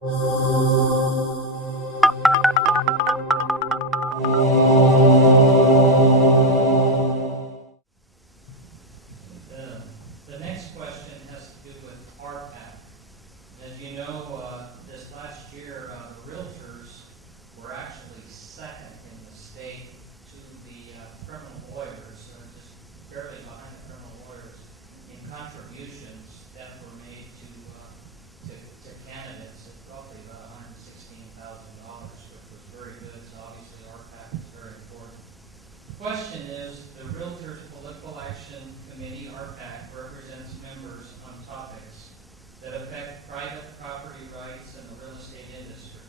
The next question has to do with RPAC. As you know, this last year, the realtors were actually second in the state to the criminal lawyers, just barely behind the criminal lawyers, in contributions that were made to candidates at probably about $116,000, which was very good. So obviously RPAC is very important. The question is, the Realtors Political Action Committee, RPAC, represents members on topics that affect private property rights and the real estate industry.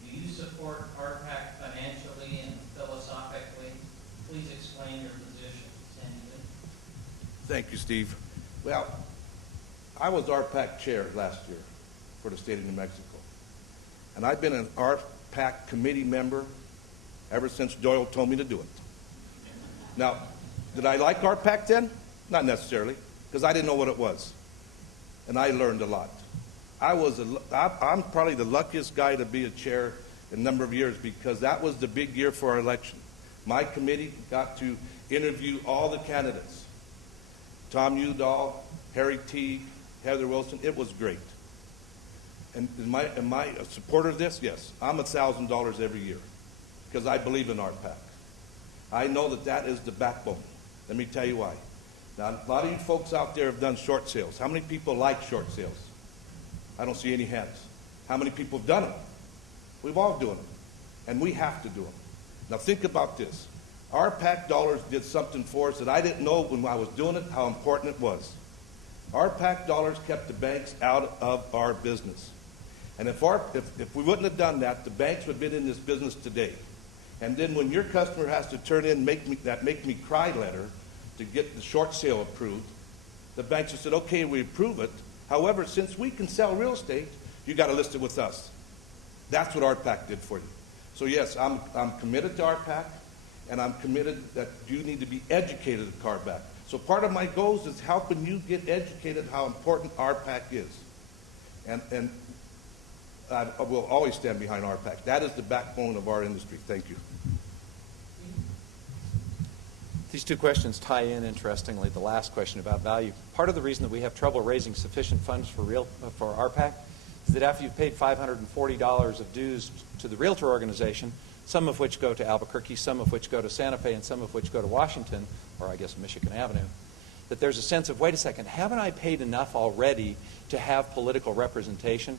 Do you support RPAC financially and philosophically? Please explain your position. Sandy. Thank you, Steve. Well, I was RPAC chair last year for the state of New Mexico. And I've been an RPAC committee member ever since Doyle told me to do it. Now, did I like RPAC then? Not necessarily, because I didn't know what it was. And I learned a lot. I'm probably the luckiest guy to be a chair in a number of years, because that was the big year for our election. My committee got to interview all the candidates. Tom Udall, Harry Teague, Heather Wilson. It was great. And am I a supporter of this? Yes. I'm $1,000 every year because I believe in RPAC. I know that that is the backbone. Let me tell you why. Now, a lot of you folks out there have done short sales. How many people like short sales? I don't see any hands. How many people have done them? We've all done them. And we have to do them. Now, think about this. RPAC dollars did something for us that I didn't know when I was doing it, how important it was. RPAC dollars kept the banks out of our business. And if we wouldn't have done that, the banks would have been in this business today. And then when your customer has to turn in that make me cry letter to get the short sale approved, the banks have said, okay, we approve it. However, since we can sell real estate, you got to list it with us. That's what RPAC did for you. So yes, I'm committed to RPAC, and I'm committed that you need to be educated at RPAC. So part of my goals is helping you get educated how important RPAC is. And I will always stand behind RPAC. That is the backbone of our industry. Thank you. These two questions tie in, interestingly, the last question about value. Part of the reason that we have trouble raising sufficient funds for RPAC is that after you've paid $540 of dues to the realtor organization, some of which go to Albuquerque, some of which go to Santa Fe, and some of which go to Washington, or I guess Michigan Avenue, that there's a sense of, wait a second, haven't I paid enough already to have political representation?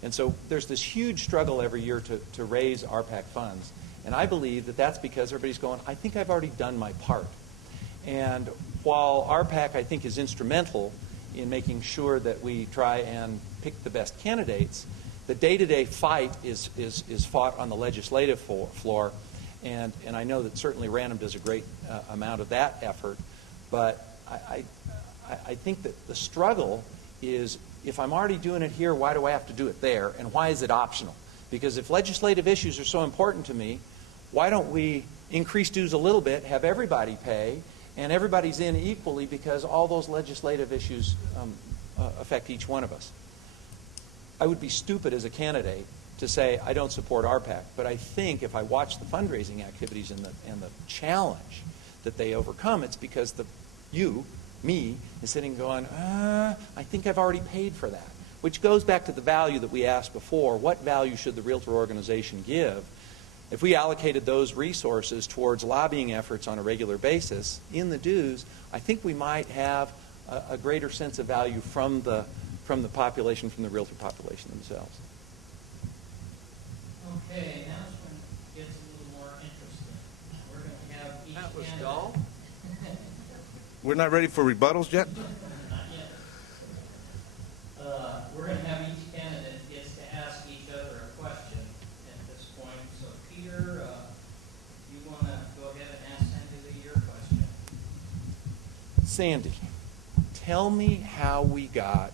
And so there's this huge struggle every year to raise RPAC funds. And I believe that that's because everybody's going, I think I've already done my part. And while RPAC, I think, is instrumental in making sure that we try and pick the best candidates, the day-to-day fight is fought on the legislative floor. And I know that certainly Random does a great amount of that effort. But I think that the struggle is, if I'm already doing it here, why do I have to do it there? And why is it optional? Because if legislative issues are so important to me, why don't we increase dues a little bit, have everybody pay, and everybody's in equally, because all those legislative issues affect each one of us. I would be stupid as a candidate to say I don't support RPAC, but I think if I watch the fundraising activities and the challenge that they overcome, it's because me, is sitting going, I think I've already paid for that. Which goes back to the value that we asked before. What value should the realtor organization give? If we allocated those resources towards lobbying efforts on a regular basis in the dues, I think we might have a greater sense of value from the population, from the realtor population themselves. Okay, now it's when it gets a little more interesting. We're going to have each That was candidate. dull. We're not ready for rebuttals yet? Not yet. We're going to have each candidate gets to ask each other a question at this point. So Peter, you want to go ahead and ask Sandy your question? Sandy, tell me how we got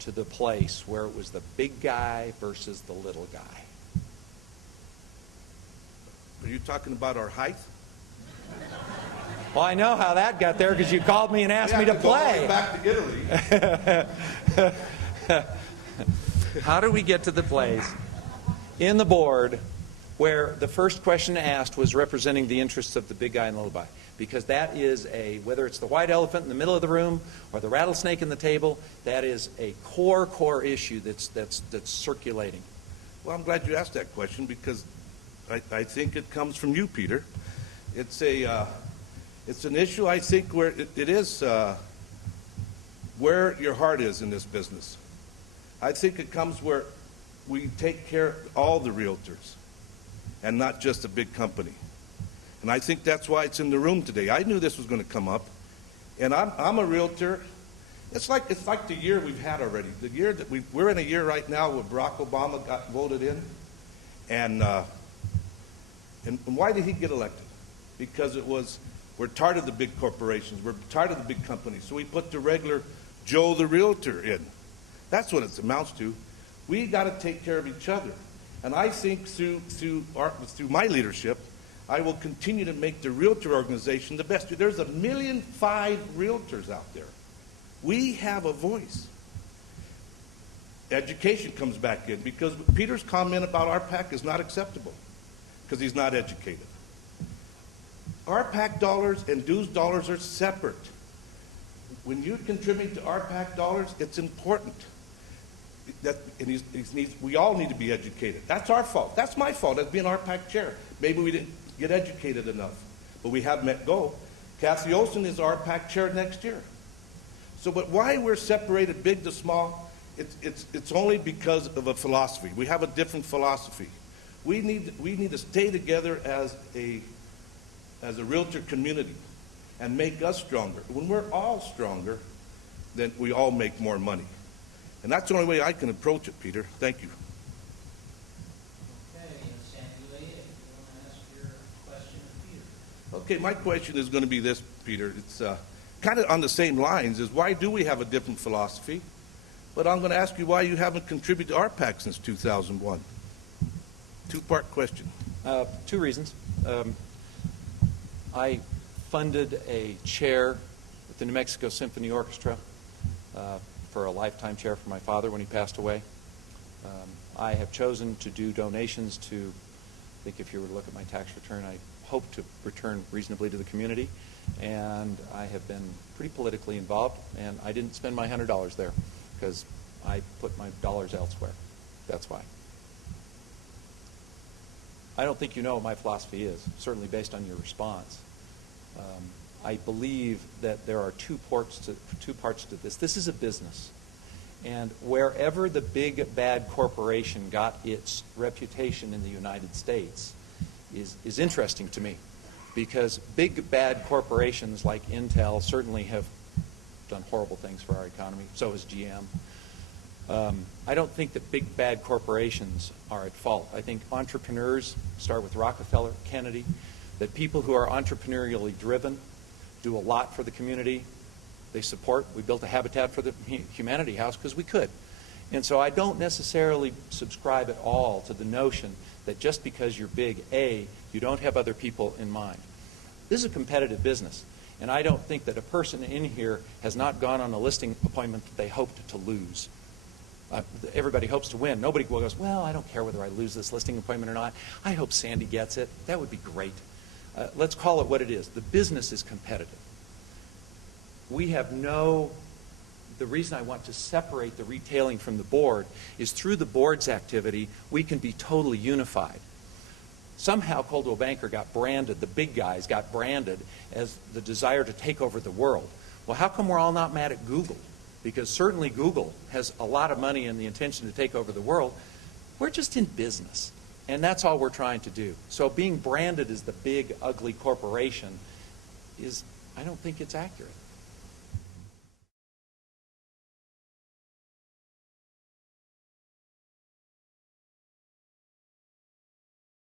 to the place where it was the big guy versus the little guy. Are you talking about our height? Well, I know how that got there because you called me and asked me to Go all the way play. back to Italy. How do we get to the place in the board where the first question asked was representing the interests of the big guy and the little guy? Because that is whether it's the white elephant in the middle of the room or the rattlesnake in the table, that is a core issue that's circulating. Well, I'm glad you asked that question because I think it comes from you, Peter. It's an issue, I think, where it is where your heart is in this business. I think it comes where we take care of all the realtors and not just a big company. And I think that's why it's in the room today. I knew this was going to come up. And I'm a realtor. It's like the year we've had already. The year that we're in a year right now where Barack Obama got voted in. And why did he get elected? Because we're tired of the big corporations. We're tired of the big companies. So we put the regular Joe the realtor in. That's what it amounts to. We got to take care of each other. And I think through my leadership, I will continue to make the realtor organization the best. There's 1.5 million realtors out there. We have a voice. Education comes back in because Peter's comment about RPAC is not acceptable because he's not educated. RPAC dollars and dues dollars are separate. When you contribute to RPAC dollars, it's important. We all need to be educated. That's our fault. That's my fault as being RPAC chair. Maybe we didn't get educated enough, but we have met go. Kathy Olson is RPAC chair next year. So, but why we're separated big to small, it's only because of a philosophy. We have a different philosophy. We need to stay together as a realtor community and make us stronger. When we're all stronger, then we all make more money. And that's the only way I can approach it, Peter. Thank you. Okay, Sandy Lee, if you want to ask your question to Peter. Okay, my question is going to be this, Peter. It's kind of on the same lines as why do we have a different philosophy? But I'm going to ask you why you haven't contributed to RPAC since 2001. Two-part question. 2 reasons. I funded a chair at the New Mexico Symphony Orchestra for a lifetime chair for my father when he passed away. I have chosen to do donations to, I think if you were to look at my tax return, I hope to return reasonably to the community. And I have been pretty politically involved, and I didn't spend my $100 there because I put my dollars elsewhere. That's why. I don't think you know what my philosophy is, certainly based on your response. I believe that there are two parts to this. This is a business. And wherever the big bad corporation got its reputation in the United States is interesting to me, because big bad corporations like Intel certainly have done horrible things for our economy. So has GM. I don't think that big bad corporations are at fault. I think entrepreneurs, start with Rockefeller, Kennedy, that people who are entrepreneurially driven do a lot for the community. They support. We built a Habitat for the Humanity house because we could. And so I don't necessarily subscribe at all to the notion that just because you're big A, you don't have other people in mind. This is a competitive business. And I don't think that a person in here has not gone on a listing appointment that they hoped to lose. Everybody hopes to win. Nobody goes, well, I don't care whether I lose this listing appointment or not. I hope Sandy gets it. That would be great. Let's call it what it is. The business is competitive. The reason I want to separate the retailing from the board is through the board's activity, we can be totally unified. Somehow Coldwell Banker got branded, the big guys got branded as the desire to take over the world. Well, how come we're all not mad at Google? Because certainly Google has a lot of money and the intention to take over the world. We're just in business, and that's all we're trying to do. So being branded as the big, ugly corporation I don't think it's accurate.